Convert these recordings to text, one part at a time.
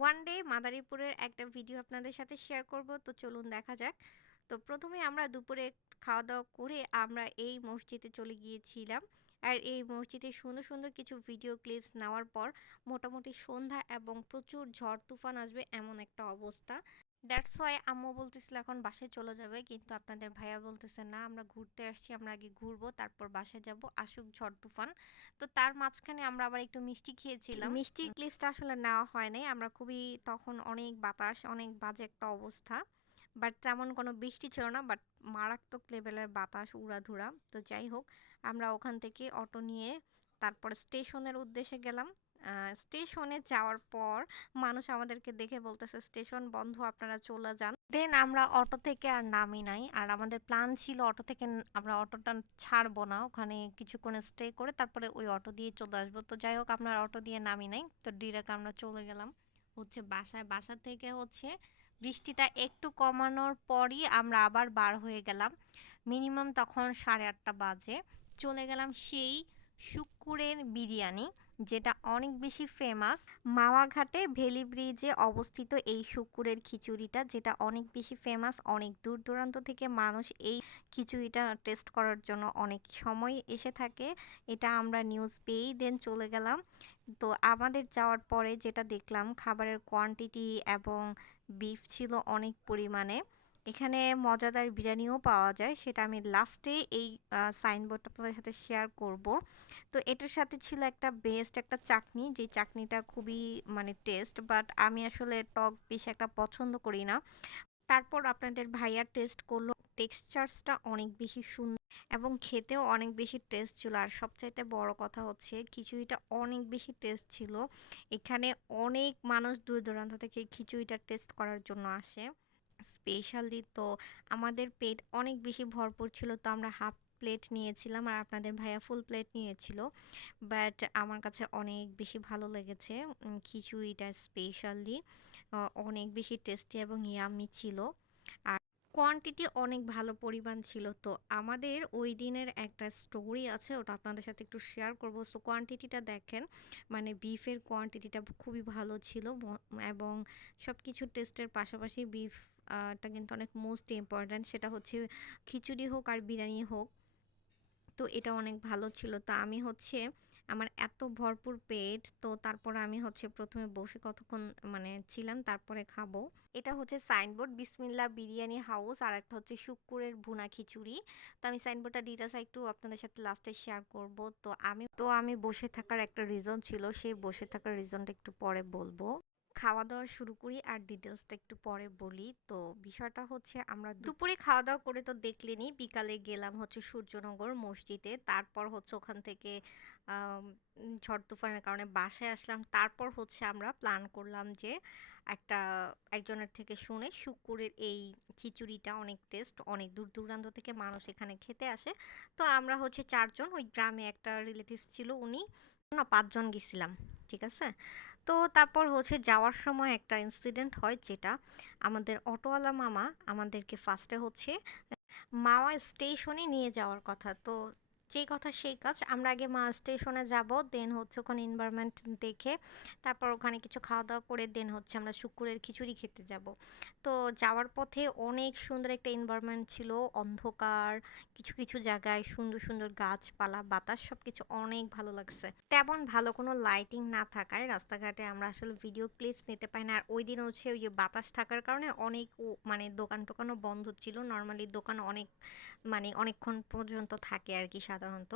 One day মাদারীপুরের একটা video আপনাদের সাথে শেয়ার করব, তো চলুন দেখা যাক। তো প্রথমে আমরা দুপুরে খাওয়া দাওয়া করে আমরা এই মসজিদে চলে গিয়েছিলাম। আর এই মসজিদে সুন্দর সুন্দর কিছু ভিডিও ক্লিপস নেওয়ার পর মোটামুটি সন্ধ্যা এবং প্রচুর ঝড় তুফান আসবে এমন একটা অবস্থা। দ্যাটস ওয়াই আম্মু বলতেছিল এখন বাসায় চলে যাবে, কিন্তু আপনাদের ভাইয়া বলতেছে না, আমরা ঘুরতে আসছি, আমরা আগে ঘুরবো তারপর বাসায় যাব, আসুক ঝড় তুফান। তো তার মাঝখানে আমরা আবার একটু মিষ্টি খেয়েছিলাম। মিষ্টির ক্লিপসটা আসলে নেওয়া হয় নাই, আমরা খুবই তখন অনেক বাতাস, অনেক বাজে একটা অবস্থা। বাট তেমন কোনো বৃষ্টি ছিল না, বাট মারাত্মক লেভেলের বাতাস উড়াধুরা। তো যাই হোক, আমরা ওখান থেকে অটো নিয়ে তারপর স্টেশনের উদ্দেশ্যে গেলাম। স্টেশনে যাওয়ার পর মানুষ আমাদেরকে দেখে বলতেছে স্টেশন বন্ধ, আপনারা চলে যান। দেন আমরা অটো থেকে আর নামি নাই, আর আমাদের প্ল্যান ছিল অটো থেকে আমরা অটোটা ছাড়বো না, ওখানে কিছুক্ষণ স্টে করে তারপরে ওই অটো দিয়ে চলে আসবো। তো যাই হোক, আমরা অটো দিয়ে নামি নাই, তো ডিরেক্ট আমরা চলে গেলাম হচ্ছে বাসায়। বাসা থেকে হচ্ছে বৃষ্টিটা একটু কমানোর পরই আমরা আবার বার হয়ে গেলাম। মিনিমাম তখন 8:30 বাজে। চলে গেলাম সেই শুক্কুরের বিরিয়ানি, যেটা অনেক বেশি ফেমাস। মাওয়াঘাটে ভেলি ব্রিজে অবস্থিত এই শুক্কুরের খিচুড়িটা, যেটা অনেক বেশি ফেমাস। অনেক দূর দূরান্ত থেকে মানুষ এই খিচুড়িটা টেস্ট করার জন্য অনেক সময় এসে থাকে। এটা আমরা নিউজ পেয়েই দেন চলে গেলাম। তো আমাদের যাওয়ার পরে যেটা দেখলাম, খাবারের কোয়ান্টিটি এবং বিফ ছিল অনেক পরিমাণে। এখানে মজাদার বিরিয়ানিও পাওয়া যায়, সেটা আমি লাস্টে এই সাইনবোর্ডটা আপনাদের সাথে শেয়ার করব। তো এটার সাথে ছিল একটা বেস্ট একটা চাটনি, যে চাটনিটা খুবই মানে টেস্ট, বাট আমি আসলে টক বেশি একটা পছন্দ করি না। তারপর আপনাদের ভাইয়া টেস্ট করলো, টেক্সচারসটা অনেক বেশি সুন্দর এবং খেতেও অনেক বেশি টেস্ট ছিল। আর সবচাইতে বড় কথা হচ্ছে খিচুড়িটা অনেক বেশি টেস্ট ছিল। এখানে অনেক মানুষ দূর দূরান্ত থেকে খিচুড়িটা টেস্ট করার জন্য আসে স্পেশালি। তো আমাদের পেট অনেক বেশি ভরপুর ছিল, তো আমরা হাফ প্লেট নিয়েছিলাম আর আপনাদের ভাইয়া ফুল প্লেট নিয়েছিল। বাট আমার কাছে অনেক বেশি ভালো লেগেছে খিচুড়িটা স্পেশালি। অনেক বেশি টেস্টি এবং ইয়াম্মি ছিল। আর কোয়ান্টিটি অনেক ভালো পরিমাণ ছিল। তো আমাদের ওই দিনের একটা স্টোরি আছে, ওটা আপনাদের সাথে একটু শেয়ার করব। সো কোয়ান্টিটিটা দেখেন, মানে বিফের কোয়ান্টিটিটা খুবই ভালো ছিল এবং সব কিছু টেস্টের পাশাপাশি বিফ টা কিন্তু অনেক মোস্ট ইম্পর্ট্যান্ট, সেটা হচ্ছে খিচুড়ি হোক আর বিরিয়ানি হোক। তো এটা অনেক ভালো ছিল। তো আমি হচ্ছে আমার এত ভরপুর পেট, তো তারপর আমি হচ্ছে প্রথমে বসে কতক্ষণ মানে ছিলাম, তারপরে খাবো। এটা হচ্ছে সাইনবোর্ড বিসমিল্লা বিরিয়ানি হাউস, আর একটা হচ্ছে শুক্কুরের ভুনা খিচুড়ি। তো আমি সাইনবোর্ডটা ডিটেলস একটু আপনাদের সাথে লাস্টে শেয়ার করব। তো আমি বসে থাকার একটা রিজন ছিল, সেই বসে থাকার রিজনটা একটু পরে বলবো। খাওয়া দাওয়া শুরু করি আর ডিটেলসটা একটু পরে বলি। তো বিষয়টা হচ্ছে আমরা দুপুরে খাওয়া দাওয়া করে তো দেখলেনই, বিকালে গেলাম হচ্ছে সূর্যনগর মসজিদে। তারপর হচ্ছে ওখান থেকে আম, ঝড় তুফানের কারণে বাসায় আসলাম। তারপর হচ্ছে আমরা প্ল্যান করলাম যে একটা একজনের থেকে শুনে শুক্কুরের এই খিচুড়িটা অনেক টেস্ট, অনেক দূর দূরান্ত থেকে মানুষ এখানে খেতে আসে। তো আমরা হচ্ছে 4 জন, ওই গ্রামে একটা রিলেটিভস ছিল, উনি না 5 জন গেছিলাম, ঠিক আছে। তো তারপর হচ্ছে যাওয়ার সময় একটা ইনসিডেন্ট হয়, যেটা আমাদের অটোওয়ালা মামা আমাদেরকে ফার্স্টে হচ্ছে মাওয়া স্টেশনে নিয়ে যাওয়ার কথা। তো যেই কথা সেই কাজ, আমরা আগে মাওয়া স্টেশনে যাব, দেন হচ্ছে ওখানে এনভায়রনমেন্ট দেখে তারপর ওখানে কিছু খাওয়া দাওয়া করে দেন হচ্ছে আমরা শুক্কুরের খিচুড়ি খেতে যাব। তো যাওয়ার পথে অনেক সুন্দর একটা এনভায়রনমেন্ট ছিল, অন্ধকার, কিছু কিছু জায়গায় সুন্দর সুন্দর গাছপালা, বাতাস, সব কিছু অনেক ভালো লাগছে। তেমন ভালো কোনো লাইটিং না থাকায় রাস্তাঘাটে আমরা আসলে ভিডিও ক্লিপস নিতে পাই না। আর ওই দিন হচ্ছে ওই যে বাতাস থাকার কারণে অনেক মানে দোকান টোকানও বন্ধ ছিল। নর্মালি দোকান অনেক মানে অনেকক্ষণ পর্যন্ত থাকে আর কি সাধারণত।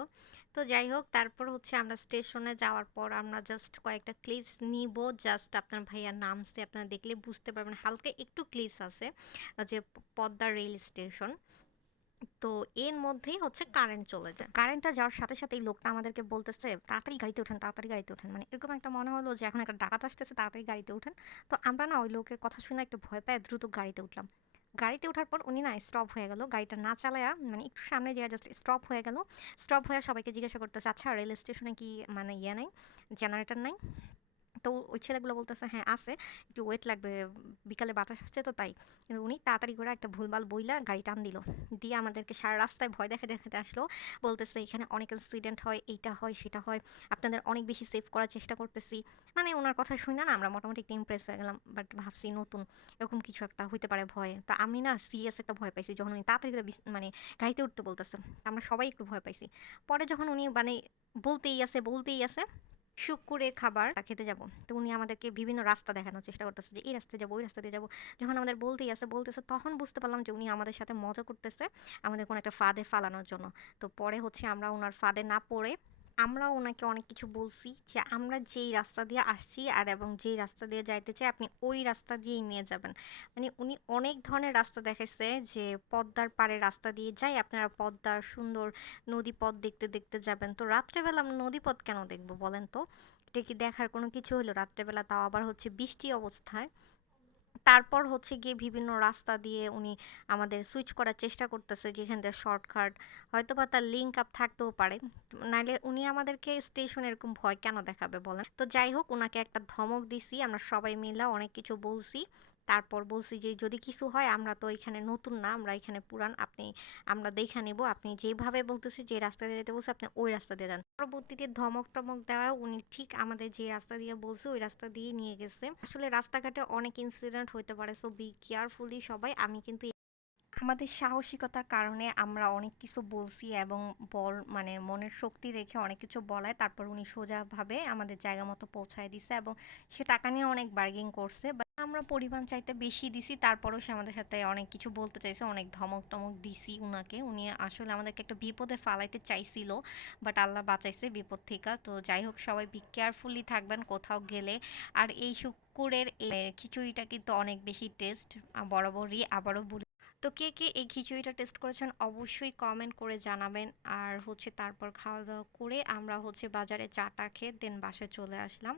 তো যাই হোক, তারপর হচ্ছে আমরা স্টেশনে যাওয়ার পর আমরা জাস্ট কয়েকটা ক্লিপস নিব। জাস্ট আপনার ভাইয়া নামছে, আপনারা দেখলে বুঝতে পারবেন, হালকা একটু ক্লিপস আছে যে পদ্মা রেল স্টেশন। তো এর মধ্যেই হচ্ছে কারেন্ট চলে যায়। কারেন্টটা যাওয়ার সাথে সাথে এই লোকটা আমাদেরকে বলতেছে তাড়াতাড়ি গাড়িতে ওঠেন, তাড়াতাড়ি গাড়িতে ওঠেন, মানে এরকম একটা মনে হলো যে এখন একটা ডাকাত আসতেছে, তাড়াতাড়ি গাড়িতে ওঠেন। তো আমরা না ওই লোকের কথা শুনে একটু ভয় পায় দ্রুত গাড়িতে উঠলাম। গাড়িতে ওঠার পর উনি না স্টপ হয়ে গেল, গাড়িটা না চালায়া মানে একটু সামনে যেয়ে জাস্ট স্টপ হয়ে গেল। স্টপ হয়ে সবাইকে জিজ্ঞাসা করতেছে, আচ্ছা রেল স্টেশনে কি মানে ইয়ে নাই, জেনারেটর নাই? তো ওই ছেলেগুলো বলতেছে হ্যাঁ আছে, একটু ওয়েট লাগবে, বিকালে বাতাস আসছে তো তাই। কিন্তু উনি তাড়াতাড়ি করে একটা ভুলভাল বইলা গাড়ি টান দিল, দিয়ে আমাদেরকে সারা রাস্তায় ভয় দেখাতে দেখাতে আসলো। বলতেছে এখানে অনেক অ্যাক্সিডেন্ট হয়, এইটা হয় সেটা হয়, আপনাদের অনেক বেশি সেভ করার চেষ্টা করতেছি। মানে ওনার কথা শুনে না আমরা মোটামুটি একটু ইমপ্রেস হয়ে গেলাম, বাট ভাবছি নতুন এরকম কিছু একটা হইতে পারে ভয়ে। তো আমি না সিরিয়াস একটা ভয় পাইছি যখন উনি তাড়াতাড়ি করে মানে গাড়িতে উঠতে বলতেছে। আমরা সবাই একটু ভয় পাইছি। পরে যখন উনি মানে বলতেই আছে শুক্কুরের খাবার খেতে যাব, তো উনি আমাদেরকে বিভিন্ন রাস্তা দেখানোর চেষ্টা করতেছে যে এই রাস্তায় যাবো, ওই রাস্তা দিয়ে যাবো। যখন আমাদের বলতেছে তখন বুঝতে পারলাম যে উনি আমাদের সাথে মজা করতেছে, আমাদের কোনো একটা ফাঁদে ফালানোর জন্য। তো পরে হচ্ছে আমরা ওনার ফাঁদে না পড়ে আমরাও ওনাকে অনেক কিছু বলছি যে আমরা যেই রাস্তা দিয়ে আসছি আর এবং যেই রাস্তা দিয়ে যাইতে চাই আপনি ওই রাস্তা দিয়েই নিয়ে যাবেন। মানে উনি অনেক ধরনের রাস্তা দেখাইছে যে পদ্মার পাড়ে রাস্তা দিয়ে যাই, আপনারা পদ্মার সুন্দর নদীপথ দেখতে দেখতে যাবেন। তো রাত্রেবেলা আমরা নদীপথ কেন দেখবো বলেন তো? এটা কি দেখার কোনো কিছু হলো রাত্রেবেলা, তাও আবার হচ্ছে বৃষ্টি অবস্থায়? তারপর হচ্ছে গিয়ে বিভিন্ন রাস্তা দিয়ে উনি আমাদের সুইচ করার চেষ্টা করতেছে, যেখান দিয়ে শর্টকাট হয়তো বা তার লিঙ্ক আপ থাকতেও পারে। নাইলে উনি আমাদেরকে স্টেশন এরকম ভয় কেন দেখাবে বলেন? তো যাই হোক, ওনাকে একটা ধমক দিছি, আমরা সবাই মিলে অনেক কিছু বলছি। তারপর বলছি যে যদি কিছু হয় আমরা তো এখানে নতুন না, আমরা এখানে পুরান, আমরা দেখা নিব, আপনি যেভাবে বলতেছি যে রাস্তা দিয়ে যেতে বলছে আপনি ওই রাস্তা দিয়ে যান। পরবর্তীতে ধমক টমক দেওয়া উনি ঠিক আমাদের যে রাস্তা দিয়ে বলছে ওই রাস্তা দিয়ে নিয়ে গেছে। আসলে রাস্তাঘাটে অনেক ইনসিডেন্ট হইতে পারে, সো বি কেয়ারফুলি সবাই। আমি কিন্তু আমাদের সাহসিকতার কারণে আমরা অনেক কিছু বলছি এবং মানে মনের শক্তি রেখে অনেক কিছু বলায় তারপর উনি সোজাভাবে আমাদের জায়গা মতো পৌঁছায় দিছে, এবং সে টাকা নিয়ে অনেক বার্গেন করছে। বাট আমরা পরিমাণ চাইতে বেশি দিছি, তারপরেও সে আমাদের সাথে অনেক কিছু বলতে চাইছে, অনেক ধমক টমক দিছি উনাকে। উনি আসলে আমাদেরকে একটা বিপদে ফালাইতে চাইছিল, বাট আল্লাহ বাঁচাইছে বিপদ থেকে। তো যাই হোক, সবাই বি কেয়ারফুলি থাকবেন কোথাও গেলে। আর এই শুক্কুরের এই খিচুড়িটা কিন্তু অনেক বেশি টেস্ট, বরাবরই আবারও তো কে কে এই খিচুড়িটা টেস্ট করেছেন অবশ্যই কমেন্ট করে জানাবেন। আর হচ্ছে তারপর খাওয়া দাওয়া করে আমরা হচ্ছে বাজারে চাটা খেয়ে দেন বাসায় চলে আসলাম।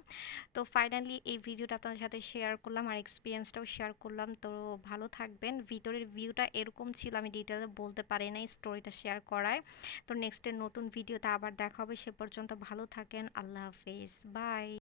তো ফাইনালি এই ভিডিওটা আপনাদের সাথে শেয়ার করলাম আর এক্সপিরিয়েন্সটাও শেয়ার করলাম। তো ভালো থাকবেন। ভিতরের ভিউটা এরকম ছিল, আমি ডিটেলে বলতে পারি নাই স্টোরিটা শেয়ার করায়। তো নেক্সটের নতুন ভিডিওতে আবার দেখা হবে, সে পর্যন্ত ভালো থাকেন। আল্লাহ হাফেজ, বাই।